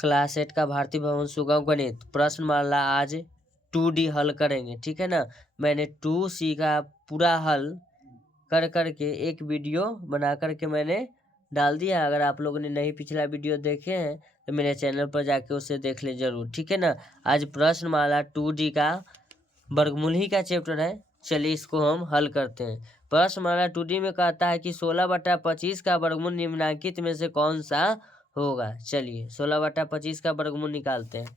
Class 8 का भारतीय भवन सुगम गणित प्रश्नमाला आज 2D हल करेंगे, ठीक है ना। मैंने 2C का पूरा हल कर करके एक वीडियो बना करके मैंने डाल दिया। अगर आप लोगों ने नहीं पिछला वीडियो देखे हैं तो मेरे चैनल पर जाके उसे देख ले जरूर, ठीक है ना। आज प्रश्नमाला 2D का वर्गमूल ही का चैप्टर है। चलिए इसको हम हल करते हैं। प्रश्नमाला 2D में कहता है कि 16/25 का वर्गमूल निम्नलिखित में से कौन सा होगा। चलिए 16/25 का वर्गमूल निकालते हैं।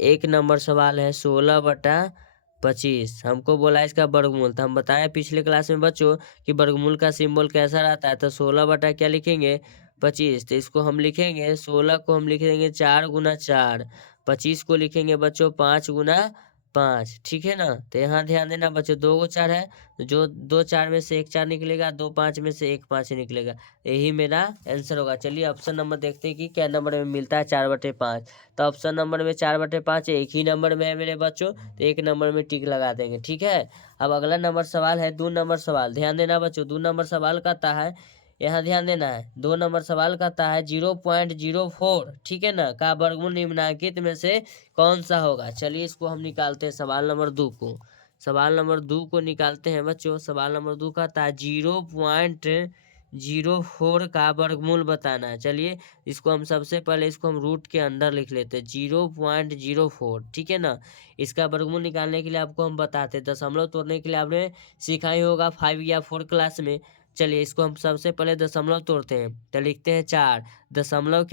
एक नंबर सवाल है 16/25। हमको बोला इसका वर्गमूल, तो हम बताए पिछले क्लास में बच्चों कि वर्गमूल का सिंबल कैसा रहता है। तो 16 बटा क्या लिखेंगे 25। तो इसको हम लिखेंगे 16 को हम लिख देंगे 4 गुना 4, 25 को लिखेंगे बच्चों 5 गुना 5, ठीक है ना। तो यहाँ ध्यान देना बच्चों, 2 को 4 है तो जो 2 4 में से 1 4 निकलेगा, 2 5 में से 1 5 निकलेगा। यही मेरा आंसर होगा। चलिए ऑप्शन नंबर देखते हैं कि क्या नंबर में मिलता है 4/5। तो ऑप्शन नंबर में 4/5 एक ही नंबर में है मेरे बच्चों, तो एक नंबर में टिक लगा देंगे, ठीक है। अब अगला नंबर सवाल है 2 नंबर सवाल। ध्यान देना बच्चों, 2 नंबर सवाल कहता है, यहाँ ध्यान देना है, 2 नंबर सवाल कहता है 0.04, ठीक है ना, का वर्गमूल निम्नलिखित में से कौन सा होगा। चलिए इसको हम निकालते हैं सवाल नंबर 2 को। सवाल नंबर 2 को निकालते हैं बच्चों। सवाल नंबर 2 कहता है 0.04 का वर्गमूल बताना है। चलिए इसको हम सबसे पहले इसको हम रूट के अंदर लिख लेते हैं 0.04, ठीक है ना। इसका वर्गमूल निकालने के लिए आपको हम बताते हैं, दशमलव तोड़ने के लिए आपने सीखा ही होगा 5 या 4 क्लास में। चलिए इसको हम सबसे पहले दशमलव तोड़ते हैं। तो लिखते हैं 4, दशमलव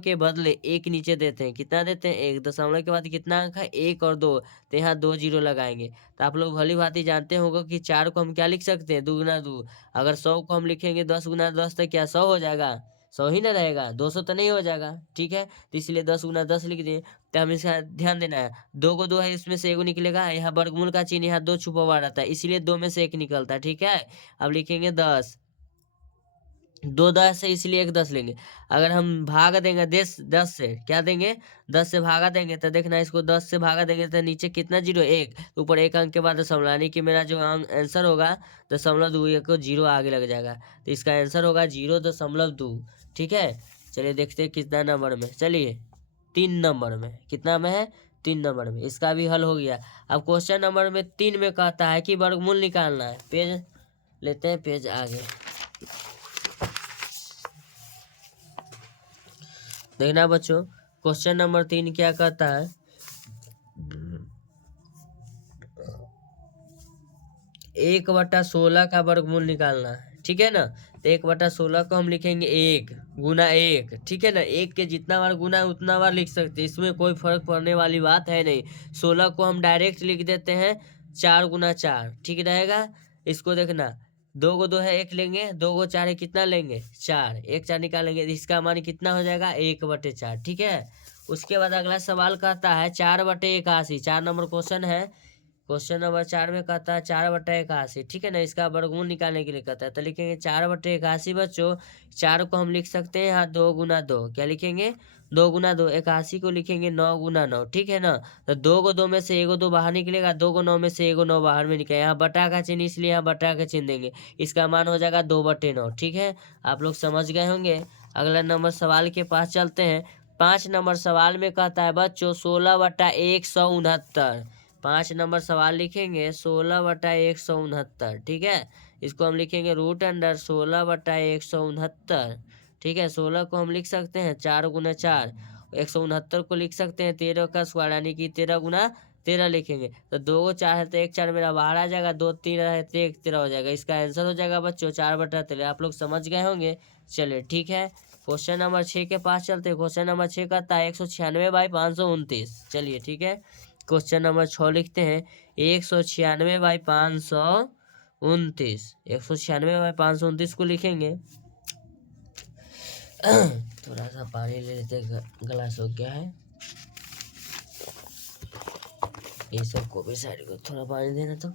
के बदले 1 नीचे देते हैं। कितना देते हैं 1, दशमलव के बाद कितना अंक है 1 और 2, तो यहाँ 2 0 लगाएंगे। तो आप लोग भली भांति जानते होंगे कि 4 को हम क्या लिख सकते हैं 2 गुना 2। अगर 100 को हम लिखेंगे 10 गुना 10 तो क्या 100 हो जाएगा, 100 ही ना रहेगा, 200 तो नहीं हो जाएगा, ठीक है। तो इसलिए 10 गुना 10 लिख दिए। तो हमें इसका ध्यान देना है, 2 को 2 है, इसमें से 1 निकलेगा, यहाँ वर्गमूल का चिन्ह यहाँ 2 छुपा हुआ रहता है, इसलिए 2 में से 1 निकलता है, ठीक है। अब लिखेंगे 10, 2 10 है इसलिए 1 10 लेंगे। अगर हम भाग देंगे 10 से, क्या देंगे 10 से भागा देंगे, तो देखना इसको 10 से भागा देंगे तो नीचे कितना 0 1, ऊपर 1 अंक के बाद दशमलव, यानी कि मेरा जो आंसर होगा 0.2 को 0 आगे लग जाएगा। तो इसका आंसर होगा 0.2, ठीक है। चलिए देखते हैं कितना नंबर में। चलिए 3 नंबर में, कितना में है 3 नंबर में, इसका भी हल हो गया। अब क्वेश्चन नंबर में 3 में कहता है कि वर्गमूल निकालना है। पेज लेते हैं, पेज आगे देखना बच्चों। क्वेश्चन नंबर 3 क्या कहता है, 1/16 का वर्गमूल निकालना है, ठीक है ना। तो 1/16 को हम लिखेंगे 1 गुना 1, ठीक है ना। 1 के जितना बार गुना है उतना बार लिख सकते हैं, इसमें कोई फर्क पड़ने वाली बात है नहीं। 16 को हम डायरेक्ट लिख देते हैं 4 गुना 4, ठीक रहेगा। इसको देखना, 2 को 2 है 1 लेंगे, 2 को 4 है कितना लेंगे 4, 1 4 निकालेंगे, इसका मान कितना हो जाएगा 1/4, ठीक है। उसके बाद अगला सवाल कहता है 4/81, 4 नंबर क्वेश्चन है। क्वेश्चन नंबर 4 में कहता है 4/81, ठीक है ना। इसका वर्गमूल निकालने के लिए कहता है, तो लिखेंगे 4/81 बच्चों। 4 को हम लिख सकते हैं यहाँ 2 गुना 2, क्या लिखेंगे 2 गुना 2, 81 को लिखेंगे 9 गुना 9, ठीक है ना। तो 2 को 2 में से 1 2 बाहर निकलेगा, 2 को 9 में से 1 9 बाहर में निकलेगा, यहाँ बटा का चिन्ह इसलिए यहाँ बटा का चिन्ह देंगे, इसका मान हो जाएगा 2/9, ठीक है। आप लोग समझ गए होंगे। अगला नंबर सवाल के पास चलते हैं। 5 नंबर सवाल में कहता है बच्चों 16/169, 5 नंबर सवाल लिखेंगे 16/169, ठीक है। इसको हम लिखेंगे रूट अंडर 16/169, ठीक है। 16 को हम लिख सकते हैं 4 गुना 4, 169 को लिख सकते हैं 13 का स्क्वायर, यानी कि 13 गुना 13 लिखेंगे। तो 2 को 4 है तो 1 4 मेरा बाहर आ जाएगा, 2 3 है तो 1 13 हो जाएगा। इसका आंसर हो जाएगा बच्चों 4/13। आप लोग समझ गए होंगे। चलिए ठीक है, क्वेश्चन नंबर 6 के पास चलते हैं। क्वेश्चन नंबर 6 कहता है 196/529। चलिए ठीक है, क्वेश्चन नंबर 6 लिखते हैं 196/529, 196/529 को लिखेंगे। थोड़ा सा पानी ले लेते, गलास हो गया है। ये सबको भी साइड को थोड़ा पानी देना तो।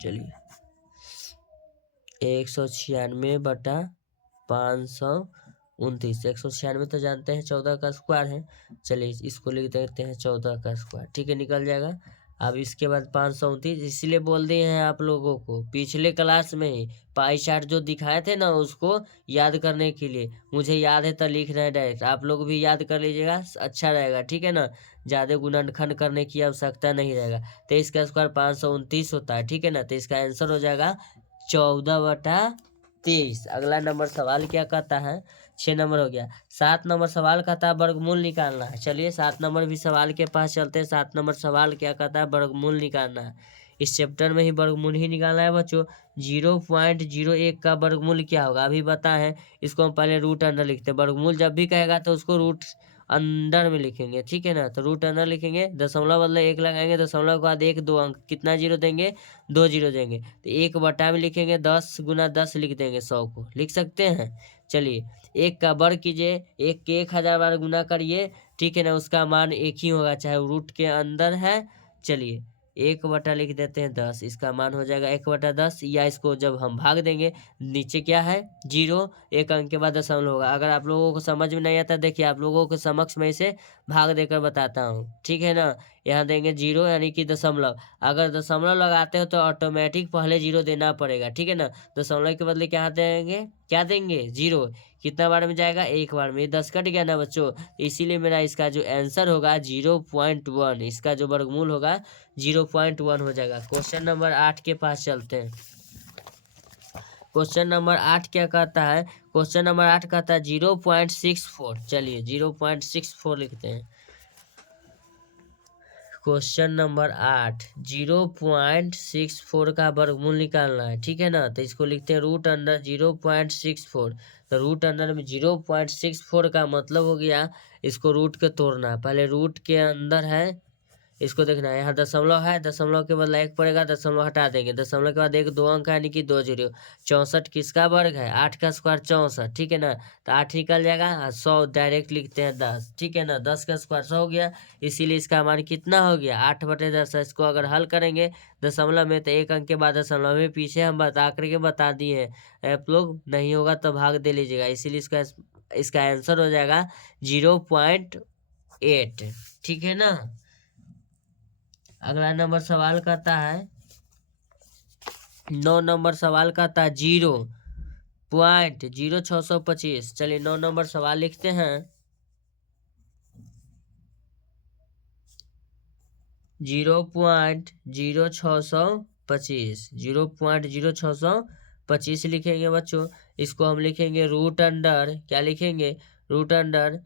चलिए 196/529, 196 तो जानते हैं 14 का स्क्वायर है। चलिए इसको लिख देते हैं 14 का स्क्वायर, ठीक है, निकल जाएगा। अब इसके बाद 529, इसलिए बोल दिए हैं आप लोगों को पिछले क्लास में ही पाई चार्ट जो दिखाए थे ना उसको याद करने के लिए। मुझे याद है तो लिख रहे हैं डायरेक्ट, आप लोग भी याद कर लीजिएगा, अच्छा रहेगा, ठीक है ना। ज़्यादा गुणनखंड करने की आवश्यकता नहीं रहेगा। 23 का स्क्वायर 529 होता है, ठीक है ना। तो इसका आंसर हो जाएगा 14/23। अगला नंबर सवाल क्या कहता है, 6 नंबर हो गया। 7 नंबर सवाल कहता है वर्गमूल निकालना है। चलिए 7 नंबर भी सवाल के पास चलते हैं। 7 नंबर सवाल क्या कहता है, वर्गमूल निकालना है। इस चैप्टर में ही वर्गमूल ही निकालना है बच्चों। 0.01 का वर्गमूल क्या होगा अभी बताएं। इसको हम पहले रूट अंडर लिखते हैं। वर्गमूल जब भी कहेगा तो उसको रूट अंदर में लिखेंगे, ठीक है ना। तो रूट अंदर लिखेंगे, दशमलव बदले 1 लगाएंगे, दशमलव के बाद 1 2 अंक, कितना जीरो देंगे, 2 जीरो देंगे। तो 1 बटा में लिखेंगे, 10 गुना 10 लिख देंगे, 100 को लिख सकते हैं। चलिए 1 का वर्ग कीजिए, 1 के 1000 बार गुना करिए, ठीक है ना। उसका मान 1 ही होगा चाहे रूट के अंदर है। चलिए 1 बटा लिख देते हैं 10, इसका मान हो जाएगा 1/10। या इसको जब हम भाग देंगे, नीचे क्या है 0, 1 अंक के बाद दशमलव होगा। अगर आप लोगों को समझ में नहीं आता, देखिए आप लोगों के समक्ष में इसे भाग देकर बताता हूँ, ठीक है ना। यहाँ देंगे 0 यानी कि दशमलव। अगर दशमलव लगाते हो तो ऑटोमेटिक पहले 0 देना पड़ेगा, ठीक है ना। दशमलव के बदले क्या देंगे, क्या देंगे 0। कितना बार में जाएगा, 1 बार में। 10 कट गया ना बच्चों, इसीलिए मेरा इसका जो आंसर होगा 0.1, इसका जो वर्गमूल होगा 0.1 हो जाएगा। क्वेश्चन नंबर 8 के पास चलते हैं। क्वेश्चन नंबर 8 क्या कहता है, क्वेश्चन नंबर 8 कहता है 0.64। चलिए 0.64 लिखते हैं। क्वेश्चन नंबर 8, 0.64 का वर्गमूल निकालना है, ठीक है ना। तो इसको लिखते हैं रूट अंडर 0.64। तो रूट अंडर में 0.64 का मतलब हो गया, इसको रूट के तोड़ना है। पहले रूट के अंदर है, इसको देखना है। यहाँ दशमलव है, दशमलव के बदला 1 पड़ेगा, दशमलव हटा देंगे। दशमलव के बाद 1 2 अंक है यानी कि 2 जीरो। 64 किसका वर्ग है, 8 का स्क्वायर 64, ठीक है ना। तो 8 निकल जाएगा, 100 डायरेक्ट लिखते हैं 10, ठीक है ना। 10 का स्क्वायर 100 हो गया, इसीलिए इसका मान कितना हो गया 8/10। इसको अगर हल करेंगे दशमलव में तो 1 अंक के बाद दशमलव में पीछे हम बता करके बता दिए हैं। आप लोग नहीं होगा तो भाग दे लीजिएगा, इसीलिए इसका आंसर हो जाएगा 0.8, ठीक है ना। अगला नंबर सवाल कहता है 9 नंबर सवाल कहता है 0.0625। चलिए 9 नंबर सवाल लिखते हैं। 0.0625, 0.0625 लिखेंगे बच्चों। इसको हम लिखेंगे रूट अंडर, क्या लिखेंगे, रूट अंडर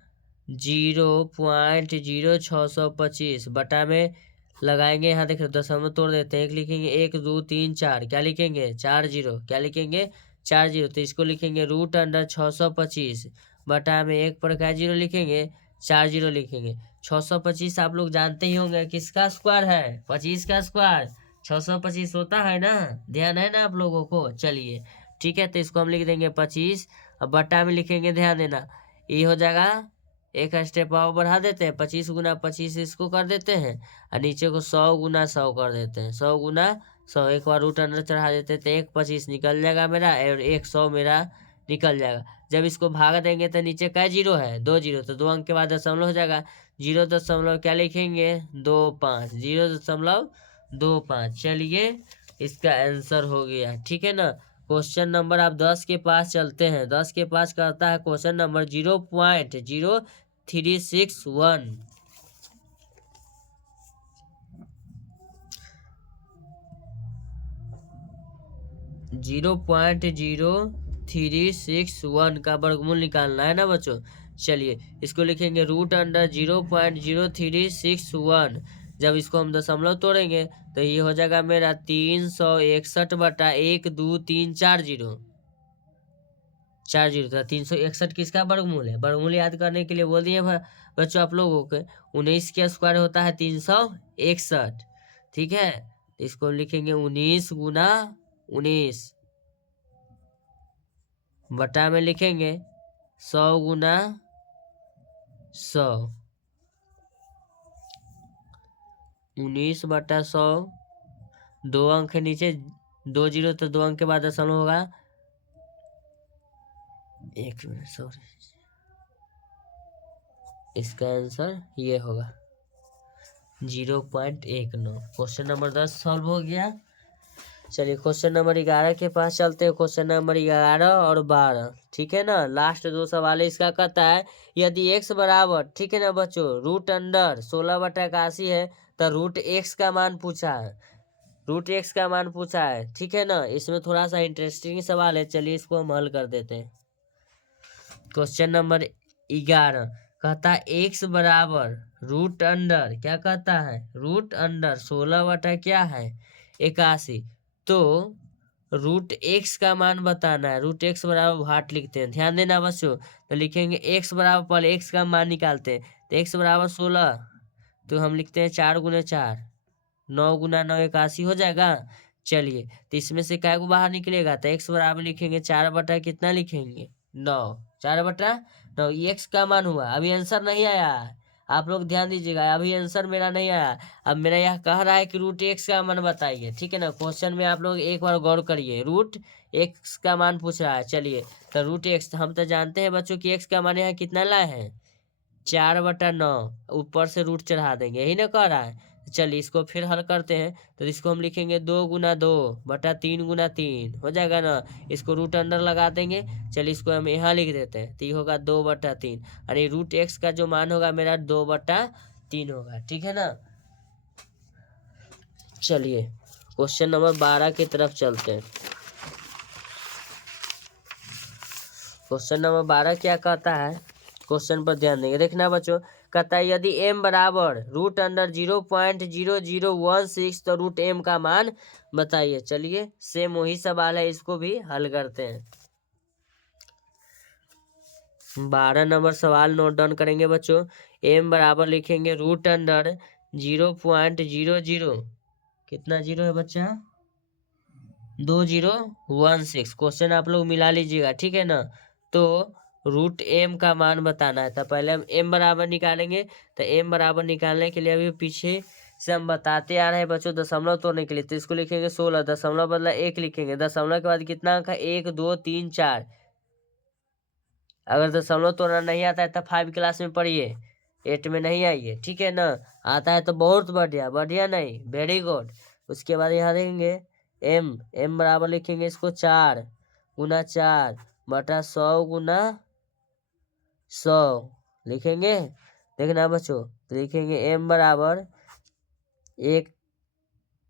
0.0625 बटा में लगाएंगे। यहाँ देख दशमलव तोड़ देते हैं, एक लिखेंगे 1 2 3 4, क्या लिखेंगे 4 जीरो, क्या लिखेंगे 4 जीरो। तो इसको लिखेंगे रूट अंडर 625 बटा में 1 पर क्या जीरो लिखेंगे, 4 जीरो लिखेंगे। 625 आप लोग जानते ही होंगे किसका स्क्वायर है, 25 का स्क्वायर 625 होता है ना, ध्यान है ना आप लोगों को। चलिए ठीक है, तो इसको हम लिख देंगे 25, अब बटा में लिखेंगे, ध्यान देना। ये हो जाएगा, एक स्टेप और बढ़ा देते हैं, 25 गुना 25 इसको कर देते हैं, और नीचे को 100 गुना 100 कर देते हैं, 100 गुना 100। एक बार रूट अंडर चढ़ा देते हैं तो 1 25 निकल जाएगा मेरा, और 100 मेरा निकल जाएगा। जब इसको भाग देंगे तो नीचे क्या जीरो है, 2 जीरो, तो 2 अंक के बाद दशमलव हो जाएगा। 0 दशमलव क्या लिखेंगे 25, 0.25। चलिए इसका आंसर हो गया, ठीक है ना। क्वेश्चन नंबर आप 10 के पास चलते हैं। 10 के पास कहता है क्वेश्चन नंबर 0.0361। 0.0361 का वर्गमूल निकालना है ना बच्चों। चलिए इसको लिखेंगे रूट अंडर 0.0361। जब इसको हम दशमलव तोड़ेंगे तो ये हो जाएगा मेरा 361 बटा 1 2 3 4 जीरो, 4 जीरो था। 361 किसका वर्गमूल है, वर्गमूल याद करने के लिए बोल दिए बच्चों आप लोगों के। 19 का स्क्वायर होता है 361, ठीक है। इसको लिखेंगे 19 गुना 19 बटा में लिखेंगे 100 गुना 100, 19 बटा 100। 2 अंक के नीचे 2 जीरो, तो 2 अंक के बाद दशमलव होगा, एक मिनट सॉरी, इसका आंसर ये होगा। 0.19। क्वेश्चन नंबर 10 सॉल्व हो गया। चलिए क्वेश्चन नंबर 11 के पास चलते हैं। क्वेश्चन नंबर 11 और 12, ठीक है ना, लास्ट दो सवाल है। इसका कहता है यदि x बराबर, ठीक है ना बच्चों, रूट अंडर 16/81 है तो रूट x का मान पूछा है। रूट x का मान पूछा है, ठीक है ना। इसमें थोड़ा सा इंटरेस्टिंग सवाल है, चलिए इसको हम हल कर देते हैं। क्वेश्चन नंबर 11 कहता है x बराबर रूट अंडर, क्या कहता है, रूट अंडर 16 क्या है 81, तो रूट x का मान बताना है। रूट x बराबर भाट लिखते हैं, ध्यान देना बच्चों। तो लिखेंगे x बराबर, पहले x का मान निकालते हैं। तो x बराबर 16, तो हम लिखते हैं 4×4, 9×9 81 हो जाएगा। चलिए तो इसमें से क्या को बाहर निकलेगा, तो x बराबर लिखेंगे 4 कितना लिखेंगे 9, 4/9। ये x का मान हुआ। अभी आंसर नहीं आया है, आप लोग ध्यान दीजिएगा, अभी आंसर मेरा नहीं आया। अब मेरा यह कह रहा है कि रूट x का मान बताइए, ठीक है ना। क्वेश्चन में आप लोग एक बार गौर करिए, रूट x का मान पूछ रहा है। चलिए तो रूट x, हम तो जानते हैं बच्चों कि x का मान यहाँ कितना लाए हैं 4/9, ऊपर से रूट चढ़ा देंगे, यही ना कह रहा है। चलिए इसको फिर हल करते हैं। तो इसको हम लिखेंगे 2×2/3×3 हो जाएगा ना। इसको रूट अंडर लगा देंगे। चलिए इसको हम यहाँ लिख देते हैं, तो ये होगा 2/3, और रूट x का जो मान होगा मेरा 2/3 होगा, ठीक है ना। चलिए क्वेश्चन नंबर 12 की तरफ चलते हैं। क्वेश्चन नंबर 12 क्या कहता है, क्वेश्चन पर ध्यान देंगे, देखना बच्चों। कहता है यदि m बराबर रूट अंडर 0.0016 तो रूट m का मान बताइए। चलिए सेम वही सवाल है, इसको भी हल करते हैं। 12 नंबर सवाल नोट डाउन करेंगे बच्चों। m बराबर लिखेंगे रूट अंडर 0.00, कितना जीरो है बच्चा, 2016। क्वेश्चन आप लोग मिला लीजिएगा, ठीक है ना। तो रूट m का मान बताना है, तो पहले हम m बराबर निकालेंगे। तो m बराबर निकालने के लिए अभी पीछे से हम बताते आ रहे हैं बच्चों, दशमलव तोड़ने के लिए। तो इसको लिखेंगे 16, दशमलव बदला 1 लिखेंगे। दशमलव के बाद कितना अंक है, 1 2 3 4। अगर दशमलव तोड़ना नहीं आता है तो 5 क्लास में पढ़िए, 8 में नहीं आइए, ठीक है ना। आता है तो बहुत बढ़िया, बढ़िया नहीं, वेरी गुड। उसके बाद यहाँ देखेंगे m बराबर लिखेंगे इसको 4×4/100 लिखेंगे। देखना बच्चों, तो लिखेंगे m बराबर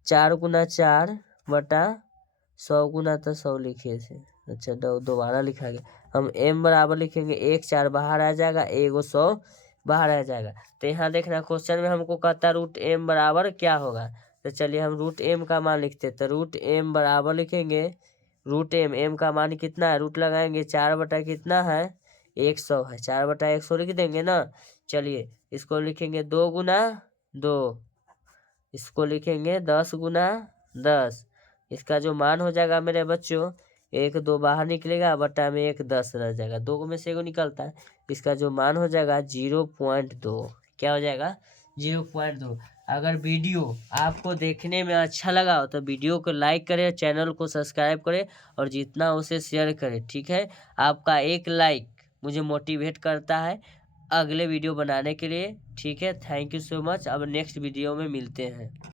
4×4/100 तो 100 लिखे थे, अच्छा दोबारा लिखा गया। हम m बराबर लिखेंगे 1 4 बाहर आ जाएगा, 100 बाहर आ जाएगा। तो यहाँ देखना क्वेश्चन में हमको कहता है रूट m बराबर क्या होगा। तो चलिए हम रूट m का मान लिखते हैं। तो रूट m बराबर लिखेंगे, रूट m का मान कितना है, रूट लगाएंगे 4 कितना है 100 है, 4/100 लिख देंगे ना। चलिए इसको लिखेंगे 2×2, इसको लिखेंगे 10×10। इसका जो मान हो जाएगा मेरे बच्चों, 1 2 बाहर निकलेगा, बट्टा में 1 10 रह जाएगा, 2 में से 1 निकलता है। इसका जो मान हो जाएगा 0.2, क्या हो जाएगा 0.2। अगर वीडियो आपको देखने में अच्छा लगा हो तो वीडियो को लाइक करें, चैनल को सब्सक्राइब करें और जितना उसे शेयर करें, ठीक है। आपका एक लाइक मुझे मोटिवेट करता है अगले वीडियो बनाने के लिए, ठीक है। Thank you so much. अब नेक्स्ट वीडियो में मिलते हैं।